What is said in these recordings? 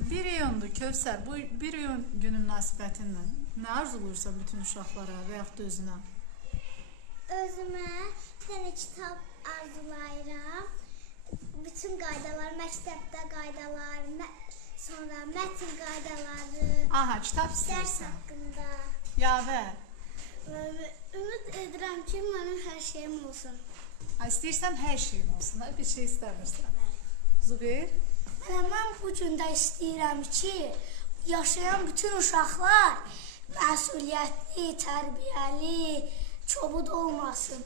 1 iyundur Kövsər. Bu 1 iyun günü münasibətindən nə arzuluyursan bütün uşaqlara və yaxud da özünə? Özümə bir dənə kitab arzulayıram. Bütün qaydalar, məktəbdə qaydalar, sonra mətn qaydaları, Aha, kitab dərs istəyirsən. haqqında. Yavə, Ümid edirəm ki, mənim hər şeyim olsun. istəyirsən hər şeyin olsun, bir şey istəmirsən. Zubir? Mən bu gün də istəyirəm ki, yaşayan bütün uşaqlar məsuliyyətli, tərbiyəli, kobud olmasın.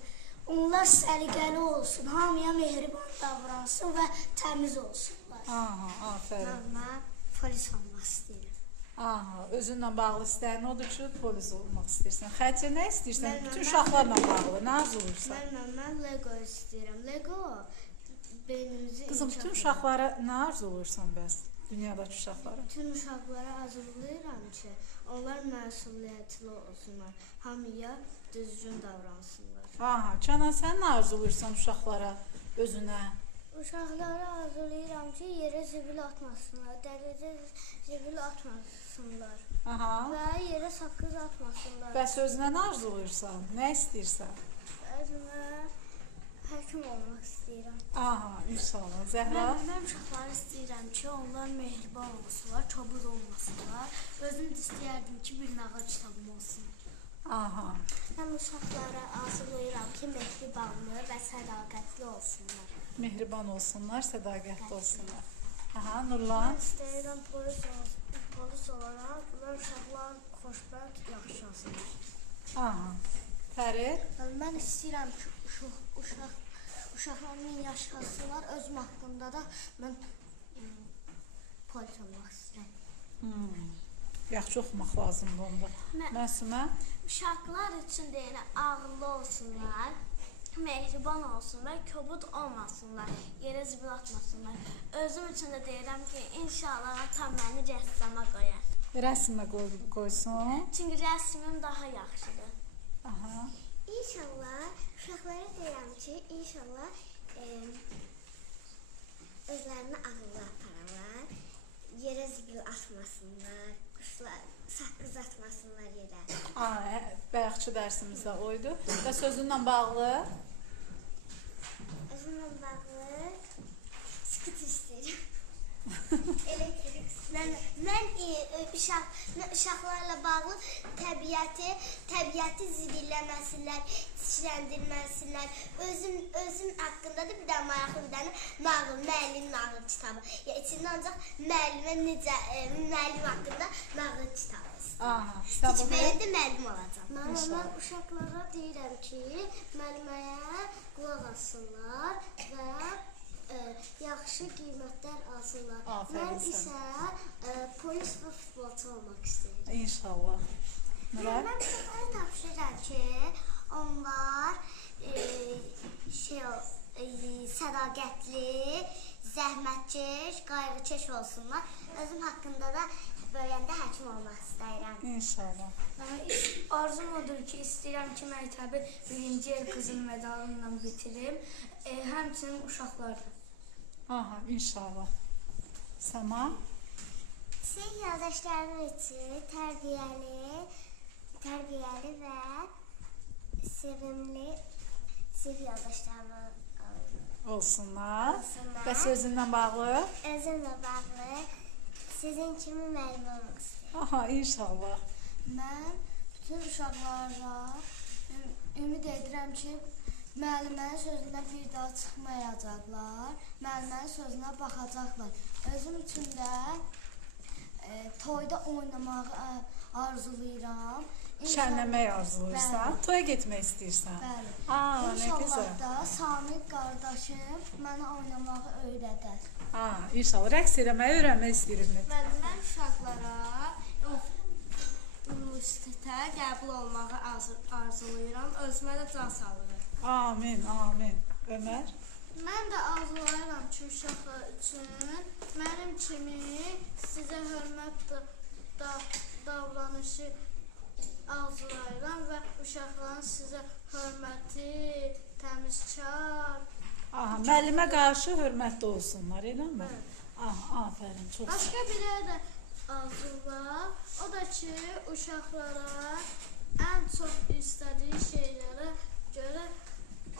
Onlar səliqəli olsun, hamıya mehriban davransın və təmiz olsunlar. Aha, afərin. Mən polis olmaq istəyirəm. Aha, özünlə bağlı istəyin odur ki, polis olmaq istəyirsən. Xərcə nə istəyirsən? Mən- Bütün uşaqlarla bağlı, nə arzuluyursan? Mən Lego istəyirəm. Lego beynimizi... Qızım, bütün uşaqlara nə arzuluyursan bəs? Dünyadakı uşaqlara. Bütün uşaqlara arzulayıram ki, onlar məsuliyyətli olsunlar, hamıya düzgün davransınlar. Aha, Kənan, sən nə arzuluyursan uşaqlara, özünə? Uşaqlara arzulayıram ki, yerə zibil atmasınlar, dənizə zibil atmasınlar Aha. və yerə saqqız atmasınlar. Bəs özünə nə arzuluyursan? Nə istəyirsən? Özümə həkim olmaq istəyirəm. Aha, inşallah. Zəhra? Mən uşaqları istəyirəm ki, onlar mehriban olsunlar, kobud olmasınlar. Özüm də istəyərdim ki, bir nağıl kitabım olsun. Aha. Mən uşaqlara arzulayıram ki, mehribanlı və sədaqətli olsunlar. Mehriban olsunlar, sədaqətli olsunlar. Aha, Nurlan? Mən istəyirəm polis olaraq və uşaqlar xoşbəxt, yaxşı olsunlar. Aha. Fərid? Mən istəyirəm ki, uşaqlar min yaşasınlar, özüm haqqında da mən polis olmaq istəyirəm. Yaxşı oxumaq lazımdır onda. Məsumə? Uşaqlar üçün də yəni ağıllı olsunlar, mehriban olsunlar, kobud olmasınlar, yerə zibil atmasınlar. Özüm üçün də deyirəm ki, inşallah atam məni rəssama qoyar. Rəsmə qoysun. Çünki rəsmim daha yaxşıdır. Aha. İnşallah uşaqlara deyirəm ki, inşallah özlərini ağıllı apararlar, yerə zibil atmasınlar, quşlar saqqız atmasınlar yerə. Bayaqçı dərsimizdə oydu. Və sözünlə bağlı? Özümlə bağlı skuter istəyirəm. Elektrik. Mən uşaqlarla bağlı təbiəti zibilləməsinlər, çiçləndirməsinlər. Özüm haqqında da bir dənə maraqlı bir dənə nağıl, müəllim nağıl kitabı. İçində ancaq müəllim haqqında nağıl kitabı. Aha. Mən də müəllim olacam. Mən uşaqlara deyirəm ki, müəlliməyə qulaq assınlar və yaxşı qiymətlər alsınlar. Mən isə polis və futbolçu olmaq istəyirəm. İnşallah. Mən uşaqlara tapşırıram ki, onlar sədaqətli, zəhmətkeş, qayğıkeş olsunlar. Özüm haqqında da böyüyəndə həkim olmaq istəyirəm. İnşallah. Arzum odur ki, istəyirəm ki, məktəbi 1-ci il qızıl medalımla bitirim. Həmçinin uşaqlardır. Aha, inşallah. Səma? Sinif yoldaşlarım üçün tərbiyəli və sevimli sinif yoldaşlarım Olsunlar. Və sözünlə bağlı? Özümlə bağlı sizin kimi müəllim olmaq istəyirəm. Aha, inşallah. Mən bütün uşaqlara ümid edirəm ki, müəllimənin sözündən bir daha çıxmayacaqlar, müəllimənin sözünə baxacaqlar. Özüm üçün də toyda oynamağı arzulayıram. Şənləmək arzuluyursan, toya getmək istəyirsən. Bəli. Aa, nə İnşallah gözəl. da Sami qardaşım mənə oynamağı öyrədər. Aa, inşallah. Rəqs eləməyi öyrənmək istəyirik. Mən uşaqlara universitetə qəbul olmağı arzulayıram. Özümə də can sağlığı. Amin, amin. Ömər? Mən də arzulayıram ki, uşaqlar üçün mənim kimi sizə hörmət davranışı arzulayıram və uşaqların sizə hörməti, təmizkar. Aha, müəllimə qarşı hörmətli olsunlar, eləmi? Aferin, çok sağ ol. Başqa bir də arzum var. O da ki, uşaqlara ən çox istədiyi şeylərə görə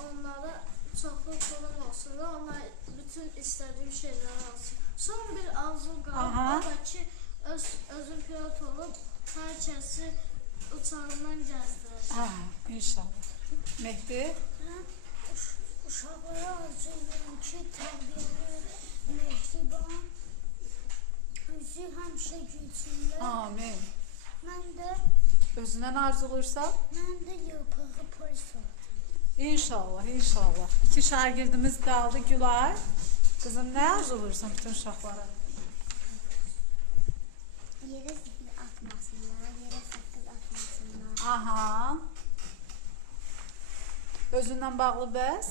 onlara çoxlu pulun olsun və onlar bütün istədiyim şeyləri alsın. Son bir arzum qalıb. O da ki, özüm pilot olub hər kəsi uçağından gəzdirəcəm. İnşallah. Mehdi? Uşaqlara arzulayıram ki, tərbiyəli, mehriban, üzü həmişə gülsünlər. Amin. Mən də Özündən arzulursan? yılpığı polis olacağım. İnşallah, inşallah. 2 şagirdimiz qaldı, Gülay. Qızım, nə arzulursan bütün uşaqlara? Yerə zibil atmasınlar, yerə saqqız atmasınlar. Aha. Özündən bağlı bəs?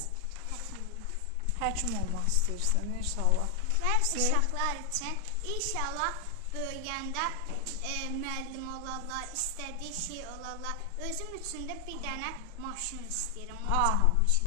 Həkim olmaq istəyirsən, inşallah. Mən uşaqlar üçün inşallah böyüyəndə müəllim olarlar, istədiyi şey olarlar. Özüm üçün də bir dənə maşın istəyirəm. Aha. Maşın.